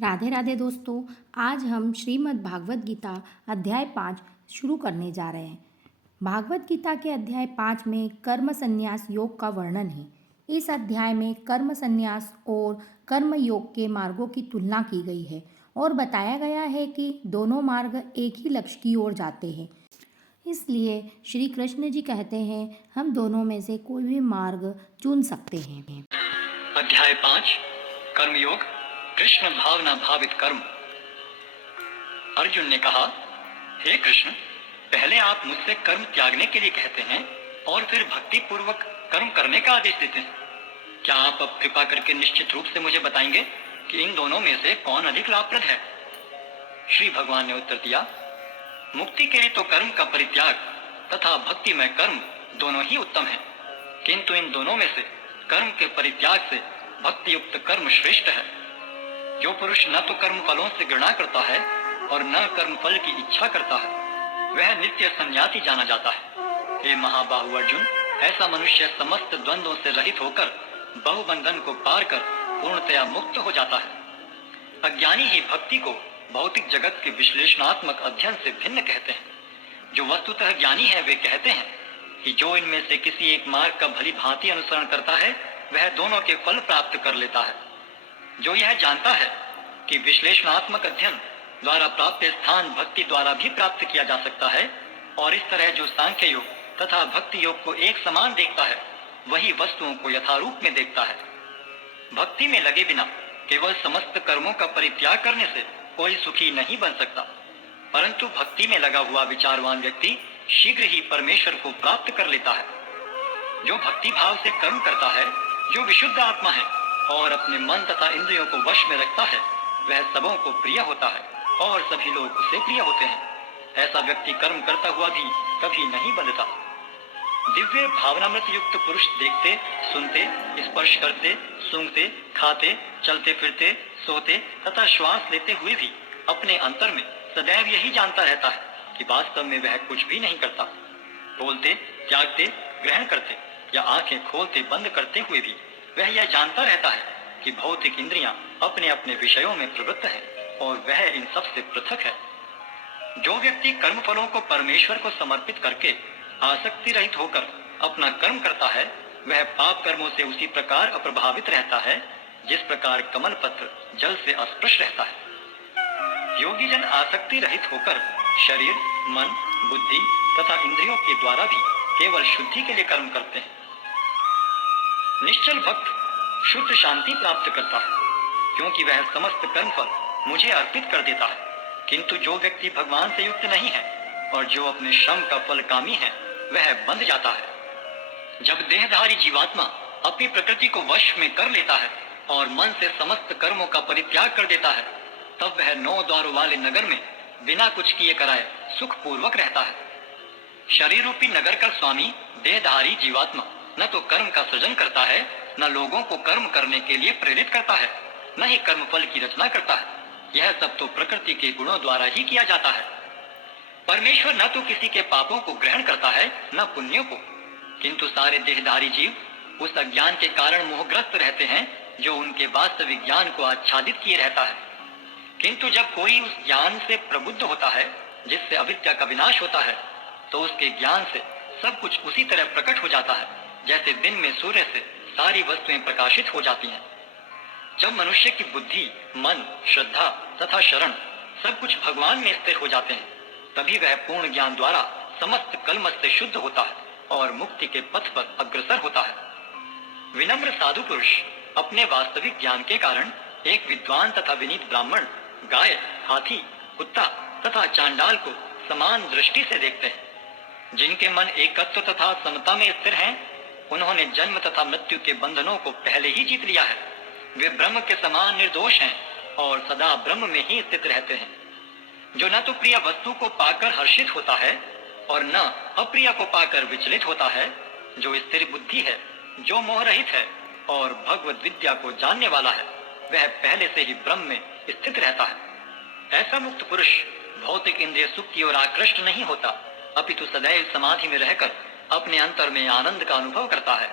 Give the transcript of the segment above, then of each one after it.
राधे राधे दोस्तों। आज हम श्रीमद् भागवत गीता अध्याय 5 शुरू करने जा रहे हैं। भागवत गीता के अध्याय 5 में कर्म संन्यास योग का वर्णन है। इस अध्याय में कर्म संन्यास और कर्म योग के मार्गों की तुलना की गई है और बताया गया है कि दोनों मार्ग एक ही लक्ष्य की ओर जाते हैं। इसलिए श्री कृष्ण जी कहते हैं हम दोनों में से कोई भी मार्ग चुन सकते हैं। अध्याय 5 कर्मयोग कृष्ण भावना भावित कर्म। अर्जुन ने कहा, हे कृष्ण, पहले आप मुझसे कर्म त्यागने के लिए कहते हैं और फिर भक्ति पूर्वक कर्म करने का आदेश देते हैं। क्या आप अब कृपा करके निश्चित रूप से मुझे बताएंगे कि इन दोनों में से कौन अधिक लाभप्रद है? श्री भगवान ने उत्तर दिया, मुक्ति के लिए तो कर्म का परित्याग तथा भक्ति में कर्म दोनों ही उत्तम है, किंतु इन दोनों में से कर्म के परित्याग से भक्ति युक्त कर्म श्रेष्ठ है। जो पुरुष न तो कर्म फलों से घृणा करता है और न कर्म फल की इच्छा करता है, वह नित्य सन्यासी जाना जाता है। हे महाबाहु अर्जुन, ऐसा मनुष्य समस्त द्वंद्वों से रहित होकर बहुबंधन को पार कर पूर्णतया मुक्त हो जाता है। अज्ञानी ही भक्ति को भौतिक जगत के विश्लेषणात्मक अध्ययन से भिन्न कहते हैं। जो वस्तुतः ज्ञानी है वे कहते हैं कि जो इनमें से किसी एक मार्ग का भली भांति अनुसरण करता है वह दोनों के फल प्राप्त कर लेता है। जो यह जानता है कि विश्लेषणात्मक अध्ययन द्वारा प्राप्त स्थान भक्ति द्वारा भी प्राप्त किया जा सकता है और इस तरह जो सांख्य योग तथा भक्ति योग को एक समान देखता है वही वस्तुओं को यथारूप में देखता है। भक्ति में लगे बिना केवल समस्त कर्मों का परित्याग करने से कोई सुखी नहीं बन सकता, परंतु भक्ति में लगा हुआ विचारवान व्यक्ति शीघ्र ही परमेश्वर को प्राप्त कर लेता है। जो भक्ति भाव से कर्म करता है, जो विशुद्ध आत्मा है और अपने मन तथा इंद्रियों को वश में रखता है, वह सबों को प्रिय होता है और सभी लोग उसे प्रिय होते हैं। ऐसा व्यक्ति कर्म करता हुआ भी कभी नहीं बंधता। दिव्य भावनामृत युक्त पुरुष देखते, सुनते, स्पर्श करते, सूंघते, खाते, चलते फिरते, सोते तथा श्वास लेते हुए भी अपने अंतर में सदैव यही जानता रहता है कि वास्तव में वह कुछ भी नहीं करता। बोलते, त्यागते, ग्रहण करते या आंखें खोलते बंद करते हुए भी वह यह जानता रहता है कि भौतिक इंद्रियां अपने अपने विषयों में प्रवृत्त है और वह इन सब से पृथक है। जो व्यक्ति कर्म फलों को परमेश्वर को समर्पित करके आसक्ति रहित होकर अपना कर्म करता है, वह पाप कर्मों से उसी प्रकार अप्रभावित रहता है जिस प्रकार कमल पत्र जल से अस्पृश रहता है। योगी जन आसक्ति रहित होकर शरीर, मन, बुद्धि तथा इंद्रियों के द्वारा भी केवल शुद्धि के लिए कर्म करते हैं। निश्चल भक्त शुद्ध शांति प्राप्त करता है क्योंकि वह समस्त कर्मफल मुझे अर्पित कर देता है। किंतु जो व्यक्ति भगवान से युक्त नहीं है और जो अपने श्रम का फल कामी है, वह बंध जाता है। जब देहधारी जीवात्मा अपनी प्रकृति को वश में कर लेता है और मन से समस्त कर्मों का परित्याग कर देता है, तब वह 9 द्वारों वाले नगर में बिना कुछ किए कराए सुख पूर्वक रहता है। शरीर रूपी नगर का स्वामी देहधारी जीवात्मा न तो कर्म का सृजन करता है, न लोगों को कर्म करने के लिए प्रेरित करता है, न ही कर्म फल की रचना करता है। यह सब तो प्रकृति के गुणों द्वारा ही किया जाता है। परमेश्वर न तो किसी के पापों को ग्रहण करता है न पुण्यों को, किंतु सारे देहधारी जीव उस अज्ञान के कारण मोहग्रस्त रहते हैं जो उनके वास्तविक ज्ञान को आच्छादित किए रहता है। किंतु जब कोई उस ज्ञान से प्रबुद्ध होता है जिससे अविद्या का विनाश होता है, तो उसके ज्ञान से सब कुछ उसी तरह प्रकट हो जाता है जैसे दिन में सूर्य से सारी वस्तुएं प्रकाशित हो जाती हैं। जब मनुष्य की बुद्धि, मन, श्रद्धा तथा शरण सब कुछ भगवान में स्थिर हो जाते हैं, तभी वह पूर्ण ज्ञान द्वारा समस्त कलमश से शुद्ध होता है और मुक्ति के पथ पर अग्रसर होता है। विनम्र साधु पुरुष अपने वास्तविक ज्ञान के कारण एक विद्वान तथा विनीत ब्राह्मण, गाय, हाथी, कुत्ता तथा चांडाल को समान दृष्टि से देखते हैं। जिनके मन एकत्व तथा समता में स्थिर हैं, उन्होंने जन्म तथा मृत्यु के बंधनों को पहले ही जीत लिया है। वे ब्रह्म के समान निर्दोष हैं और सदा ब्रह्म में ही स्थित रहते हैं। जो न तो प्रिय वस्तु को पाकर हर्षित होता है और न अप्रिय को पाकर विचलित होता है, जो स्थिर बुद्धि है, जो मोह रहित है और भगवत विद्या को जानने वाला है, वह पहले से ही ब्रह्म में स्थित रहता है। ऐसा मुक्त पुरुष भौतिक इंद्रिय सुख की ओर आकृष्ट नहीं होता, अपितु सदैव समाधि में रहकर अपने अंतर में आनंद का अनुभव करता है।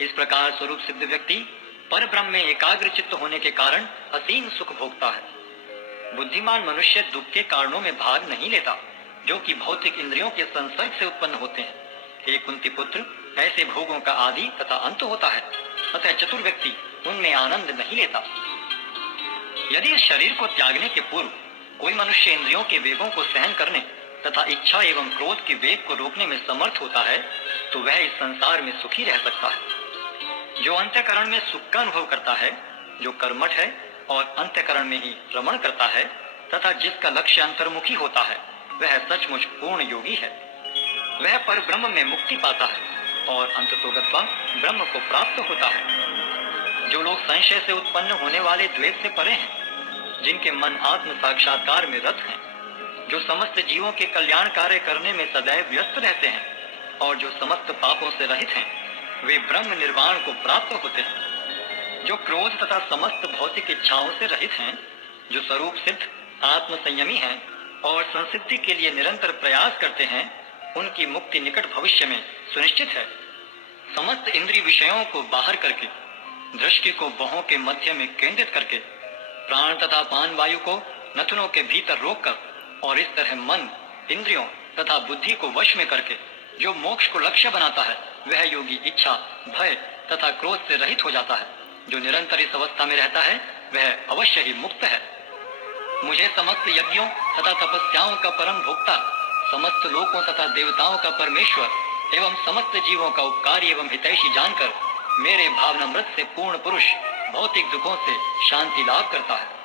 इस प्रकार स्वरूप सिद्ध व्यक्ति पर ब्रह्म में एकाग्र चित्त होने के कारण असीम सुख भोगता है बुद्धिमान मनुष्य दुख के कारणों में भाग नहीं लेता, जो कि भौतिक इंद्रियों के संसर्ग से उत्पन्न होते हैं। हे कुंती पुत्र, ऐसे भोगों का आदि तथा अंत होता है, अतः चतुर व्यक्ति उनमें आनंद नहीं लेता। यदि इस शरीर को त्यागने के पूर्व कोई मनुष्य इंद्रियों के वेगों को सहन करने तथा इच्छा एवं क्रोध के वेग को रोकने में समर्थ होता है, तो वह इस संसार में सुखी रह सकता है। जो अंतःकरण में सुख का अनुभव करता है, जो कर्मठ है और अंतःकरण में ही रमण करता है तथा जिसका लक्ष्य अंतर्मुखी होता है, वह सचमुच पूर्ण योगी है। वह पर ब्रह्म में मुक्ति पाता है और अंततोगत्वा ब्रह्म को प्राप्त होता है। जो लोग संशय से उत्पन्न होने वाले द्वेष से परे हैं, जिनके मन आत्म साक्षात्कार में रत हैं, जो समस्त जीवों के कल्याण कार्य करने में सदैव व्यस्त रहते हैं और जो समस्त पापों से रहित हैं, वे ब्रह्म निर्वाण को प्राप्त होते हैं। जो क्रोध तथा समस्त भौतिक इच्छाओं से रहित हैं, जो स्वरूप सिद्ध आत्म संयमी हैं और संसिद्धि के लिए निरंतर प्रयास करते हैं, उनकी मुक्ति निकट भविष्य में सुनिश्चित है। समस्त इंद्रिय विषयों को बाहर करके, दृष्टि को बाहों के मध्य में केंद्रित करके, प्राण तथा पान वायु को नथुनों के भीतर रोककर और इस तरह मन, इंद्रियों तथा बुद्धि को वश में करके जो मोक्ष को लक्ष्य बनाता है, वह योगी इच्छा, भय तथा क्रोध से रहित हो जाता है। जो निरंतर इस अवस्था में रहता है, वह अवश्य ही मुक्त है। मुझे समस्त यज्ञों तथा तपस्याओं का परम भोक्ता, समस्त लोकों तथा देवताओं का परमेश्वर एवं समस्त जीवों का उपकारी एवं हितैषी जानकर मेरे भावनामृत से पूर्ण पुरुष भौतिक दुखों से शांति लाभ करता है।